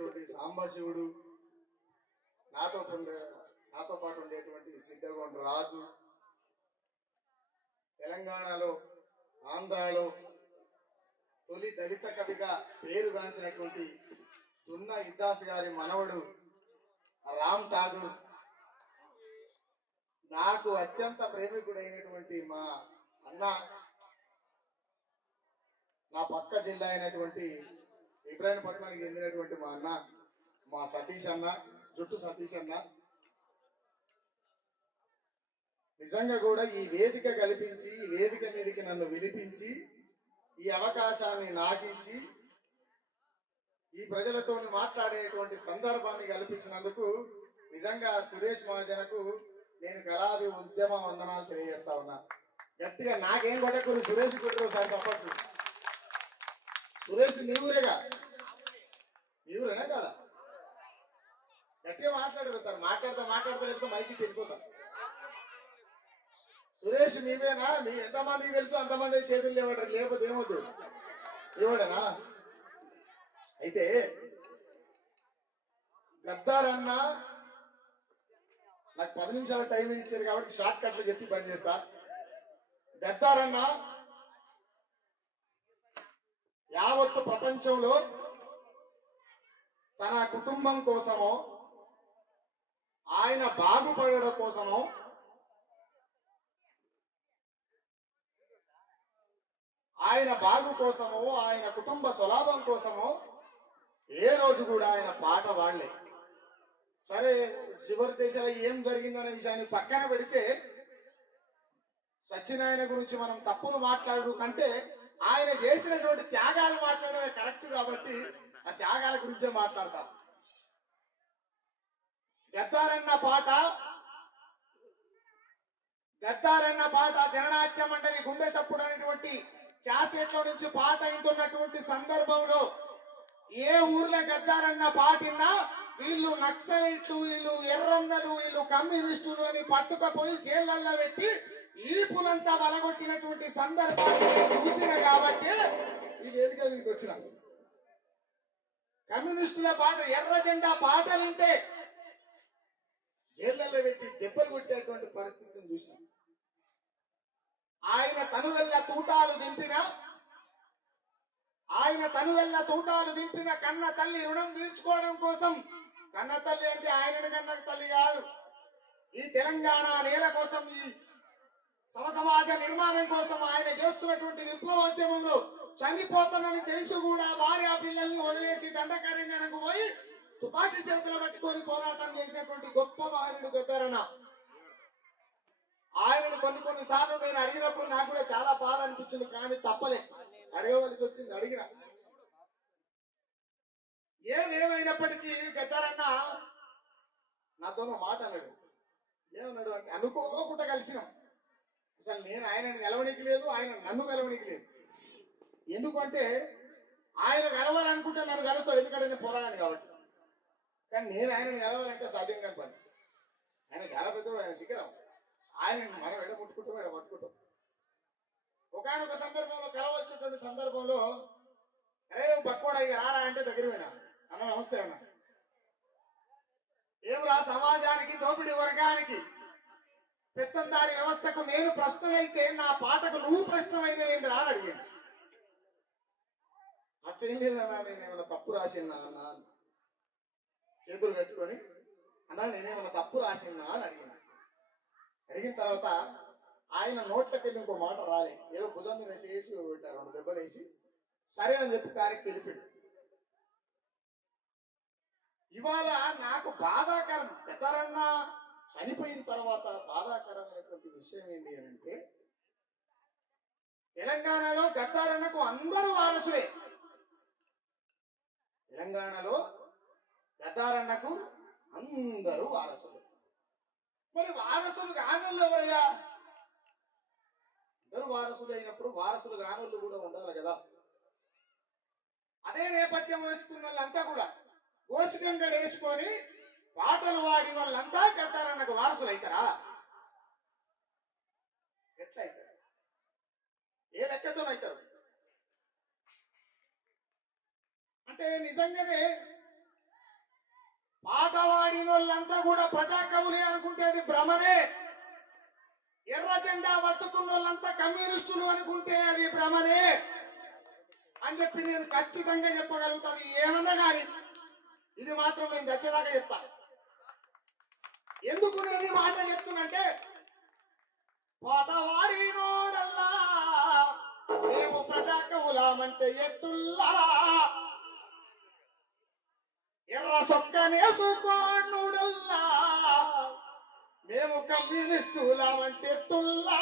ఉండేటటువంటి సాంబశివుడు, నాతో పాటు ఉండేటువంటి సిద్ధగొండ రాజు, తెలంగాణలో ఆంధ్రాలో తొలి దళిత కవిగా పేరుగాంచినటువంటి దున్న ఇద్దాస్ గారి మనవడు రామ్ ఠాగూర్, నాకు అత్యంత ప్రేమికుడైనటువంటి మా అన్న, నా పక్క జిల్లా అయినటువంటి ఇబ్రాహీంపట్నానికి చెందినటువంటి మా అన్న, మా సతీష్ అన్న, జుట్టు సతీష్ అన్న, నిజంగా కూడా ఈ వేదిక కల్పించి, ఈ వేదిక మీదకి నన్ను విలిపించి, ఈ అవకాశాన్ని నాకించి ఈ ప్రజలతో మాట్లాడేటువంటి సందర్భాన్ని కల్పించినందుకు నిజంగా సురేష్ మహాజనకు నేను కళాభి ఉద్యమ వందనాలు తెలియజేస్తా ఉన్నా. గట్టిగా నాకేం కొట్టకూరు, సురేష్ కొట్టరు సార్ సపోర్ట్. సురేష్ నీ ఊరేగా, నీ ఊరేనా కదా? గట్టిగా మాట్లాడరు సార్, మాట్లాడతా లేకపోతే మైకి చెడిపోతా. సురేష్ మీదేనా? మీ ఎంతమందికి తెలుసు అంతమంది చేతులు లేవడరు, లేకపోతే ఏమవుతు ఇవ్వడనా? అయితే గద్దారన్న నాకు 10 నిమిషాల టైం ఇచ్చారు కాబట్టి షార్ట్ కట్లు చెప్పి పని చేస్తా. గద్దారన్న యావత్తు ప్రపంచంలో తన కుటుంబం కోసమో, ఆయన బాగుపడడం కోసమో, ఆయన బాగు కోసమో, ఆయన కుటుంబ స్వలాభం కోసమో ఏ రోజు కూడా ఆయన పాట పాడలే. సరే, చివరి దేశాల్లో ఏం జరిగిందనే విషయాన్ని పక్కన పెడితే, సత్యనారాయణ గురించి మనం తప్పులు మాట్లాడు కంటే ఆయన చేసినటువంటి త్యాగాలు మాట్లాడమే కరెక్ట్ కాబట్టి ఆ త్యాగాల గురించే మాట్లాడతాం. గద్దారన్న పాట జననాట్య మండలి గుండె సప్పుడు అనేటువంటి క్యాసెట్ లో నుంచి పాట వింటున్నటువంటి సందర్భంలో ఏ ఊర్లో గద్దారన్న పాటిన్నా వీళ్ళు నక్సలైట్లు, వీళ్ళు ఎర్రన్నలు, వీళ్ళు కమ్యూనిస్టులు అని పట్టుకపోయి జైళ్లలో పెట్టి ఈపులంతా వలగొట్టినటువంటి సందర్భాన్ని చూసిన కాబట్టి ఈ వేదిక మీదకి వచ్చిన. కమ్యూనిస్టుల పాట, ఎర్ర జెండా పాటలు వింటే జైళ్లలో పెట్టి దెబ్బలు కొట్టేటువంటి పరిస్థితిని చూసిన. ఆయన తనువెల్ల తూటాలు దింపిన కన్న తల్లి రుణం తీర్చుకోవడం కోసం, కన్న తల్లి అంటే ఆయనను కన్న తల్లి కాదు, ఈ తెలంగాణ నేల కోసం, ఈ సమసమాజ నిర్మాణం కోసం ఆయన చేస్తున్నటువంటి విప్లవోద్యమంలో చనిపోతానని తెలిసి కూడా భార్య పిల్లల్ని వదిలేసి దండకారణ్యానికి పోయి తుపాకీ చేతులు పట్టుకొని పోరాటం చేసినటువంటి గొప్ప మహనీయుడు గద్దారన్న. ఆయనను కొన్ని సార్లు నేను అడిగినప్పుడు నాకు కూడా చాలా బాధ అనిపించింది, కానీ తప్పలే, అడగవలసి వచ్చింది, అడిగిన. ఏదేమైనప్పటికీ గద్దారన్న నాతో మాట అన్నాడు. ఏమన్నాడు అంటే, అనుకోకుండా కలిసినాం. అసలు నేను ఆయనను గెలవనికి లేదు, ఆయన నన్ను గెలవనికి లేదు. ఎందుకంటే ఆయన గెలవాలనుకుంటే నన్ను గెలుస్తాడు, ఎందుకంటే నేను పోరాగాను కాబట్టి. కానీ నేను ఆయనను గెలవాలంటే సాధ్యం కాని పని. ఆయన గెలపెద్దడు, ఆయన శిఖరం. ఆయన మనం ఎడ పట్టుకుంటాం. ఒకనొక సందర్భంలో కలవలసినటువంటి సందర్భంలో, అరే పక్కోడా ఇక రారా అంటే దగ్గర పోయినా. అన్న నమస్తే అన్న. ఏమిరా సమాజానికి, దోపిడీ వర్గానికి, పెత్తందారి వ్యవస్థకు నేను ప్రశ్నలైతే నా పాటకు నువ్వు ప్రశ్నమైనవేంద్రా అని అడిగాను. అట్లేం లేదన్నా, నేనేమన్నా తప్పు రాసిన్నా అన్న, చేతులు కట్టుకొని అన్నా నేనేమన్నా తప్పు రాసిన్నా అని అడిగిన తర్వాత ఆయన నోట్లకి ఇంకో మాట రాలే, ఏదో భుజం మీద చేసి పెట్టారు, 2 దెబ్బలు వేసి సరే అని చెప్పి కార్యక్రమం వెళ్ళిపోయాడు. ఇవాళ నాకు బాధాకరం, గద్దారన్న చనిపోయిన తర్వాత బాధాకరమైనటువంటి విషయం ఏంటి అని అంటే, తెలంగాణలో గద్దారన్నకు అందరూ వారసులే. తెలంగాణలో గద్దారన్నకు అందరూ వారసులు. మరి వారసులు కానోళ్ళు ఎవరయ్యా? అందరూ వారసులు అయినప్పుడు వారసులు కానోళ్ళు కూడా ఉండాలి కదా. అదే నేపథ్యం వేసుకున్న వాళ్ళంతా కూడా గోసిగంగడు వేసుకొని పాటలు వాడిన వాళ్ళంతా గద్దారన్నకు వారసులు అవుతారా? ఎట్లా అవుతారు? ఏ లెక్కతోనవుతారు? అంటే నిజంగానే పాట వాడిన వాళ్ళంతా కూడా ప్రజాకవులే అనుకుంటే అది భ్రమనే. ఎర్ర జెండా పట్టుకున్న వాళ్ళంతా కమ్యూనిస్టులు అనుకుంటే అది భ్రమనే అని చెప్పి నేను ఖచ్చితంగా చెప్పగలుగుతాను. ఏమన్నా కానీ ఇది మాత్రం నేను చచ్చేదాకా చెప్తా. ఎందుకు నేను ఈ మాట చెప్తున్నంటే, పాట వాడినోడల్లా మేము ప్రజాకవులామంటే ఎట్టుల్లా, ఎర్ర సొక్కనేసుకోనుడల్లా మేము కమ్యూనిస్టులామంటే ఎట్టుల్లా.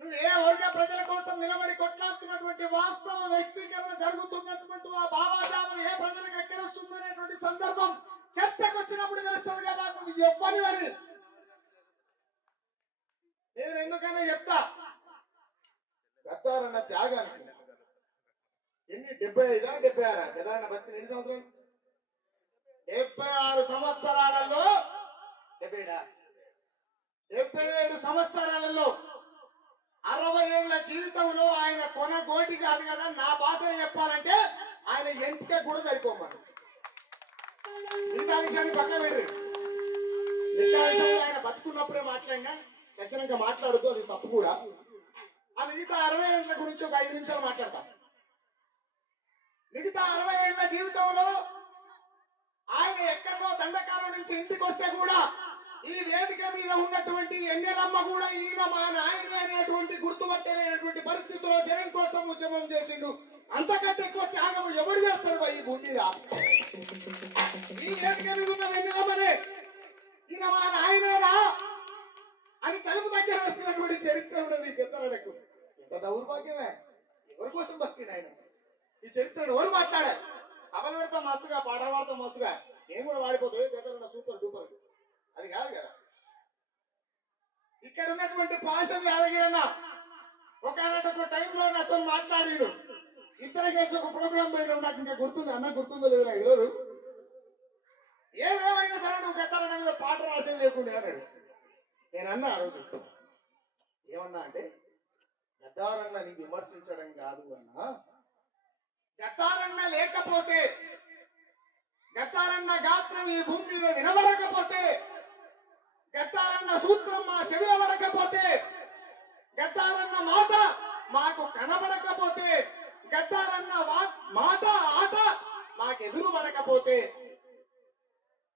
నువ్వే వర్గ ప్రజల కోసం నిలబడి కొట్లాడుతున్నటువంటి వాస్తవ వ్యక్తీకరణ జరుగుతున్నటువంటి ఆ భావాజాలం ఏ ప్రజలకు ఎక్కడొస్తుంది అనేటువంటి సందర్భం చర్చకు వచ్చినప్పుడు తెలుస్తుంది కదా. నువ్వు చెప్పని మరి నేను ఎందుకన్నా చెప్తా. గద్దారన్న త్యాగానికి ఎన్ని 75 76 గద్దారన్న బతికి ఎన్ని సంవత్సరాలు? 76 సంవత్సరాలలో 77 సంవత్సరాలలో 60 ఏళ్ల జీవితంలో ఆయన కొన గోటి కాదు కదా. నా భాషను చెప్పాలంటే ఆయన ఎంటికే కూడా సరిపోమని. మిగతా విషయాన్ని పక్క పెట్టి మిగతా విషయంలో ఆయన బతుకున్నప్పుడే మాట్లాడినా ఖచ్చితంగా మాట్లాడుతూ అది తప్పు కూడా. ఆ మిగతా 60 ఏళ్ల గురించి ఒక 5 నిమిషాలు మాట్లాడతాం. మిగతా 60 ఏళ్ల జీవితంలో ఆయన ఎక్కడో దండకారం నుంచి ఇంటికి వస్తే కూడా ఈ వేదిక మీద ఉన్నటువంటి ఎన్నెలమ్మ కూడా ఈయన మా నాయన అనేటువంటి గుర్తుపట్టలేనటువంటి పరిస్థితుల్లో జనం కోసం ఉద్యమం చేసిండు. అంతకంటే ఎక్కువ త్యాగం ఎవడు చేస్తాడు ఈ భూమి మీద? ఈ వేదిక మీద ఉన్న ఎన్నెలమ్మనే ఈయన మా నాయనేనా అని తలుపు దగ్గర వస్తున్నటువంటి చరిత్ర ఉన్నది గద్దరలకు. ఎంత దౌర్భాగ్యమే! ఎవరి కోసం బతికిండు ఆయన? ఈ చరిత్రను ఎవరు మాట్లాడారు? సభలు పెడతాం మస్తుగా, పాటలు పాడతాం మస్తుగా, నేను కూడా వాడిపోతుంది గద్దరన్న సూపర్ డూపర్. అది కాదు కదా. ఇక్కడ ఉన్నటువంటి పాశం యాదగిరన్న ఒకనొక టైంలో నాతో మాట్లాడిడు. ఇద్దరు కలిసి ఒక ప్రోగ్రామ్ పోయిన నాకు ఇంకా గుర్తుంది. అన్న గుర్తుందో లేదు నాకు తెలియదు. ఏదేమైనా సరే నువ్వు గద్దరన్న మీద పాట రాసేది లేకుండా అన్నాడు. నేను అన్నా ఆ రోజు ఏమన్నా అంటే, గద్దారన్న నీకు విమర్శించడం కాదు అన్నా, గద్దారన్న లేకపోతే, గద్దారన్న గాత్రం ఈ భూమి మీద వినబడకపోతే, గద్దారన్న సూత్రం మా చెవిలో పడకపోతే, గద్దారన్న మాట మాకు కనబడకపోతే, గద్దారన్న మాట ఆట మాకెదురు పడకపోతే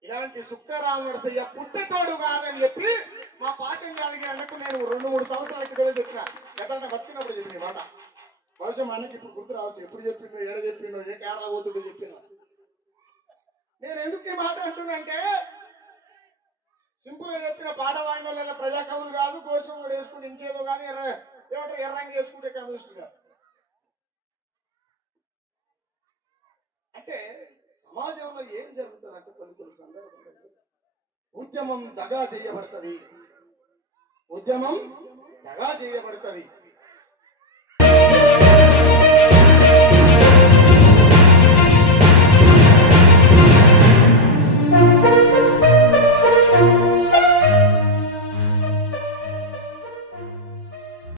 ఇలాంటి సుక్కరామనరసయ్య పుట్టేటోడు కాదని చెప్పి మా పాశం యాదగిరి అన్నట్టు నేను 2-3 సంవత్సరాల క్రితమే చెప్పిన. గద్దరన్న బతికినప్పుడు చెప్పిన మాట. బహుశా మా అన్నకి ఇప్పుడు గుర్తు రావచ్చు. ఎప్పుడు చెప్పిందో, ఏడ చెప్పిందో, ఏ కేరళ పోతుడో చెప్పినా. నేను ఎందుకు ఈ మాట అంటున్నంటే, సింపుల్ గా చెప్పిన పాట వాడిన వాళ్ళ ప్రజాకవులు కాదు, కోచం కూడా వేసుకుంటే ఇంకేదో కానీ ఏమంటారు ఎర్రంగా వేసుకుంటే కమ్యూనిస్టులు కాదు. అంటే సమాజంలో ఏం జరుగుతుంది అంటే కొన్ని సందర్భాల్లో ఉద్యమం దగా చేయబడుతుంది. ఉద్యమం దగా చేయబడుతుంది.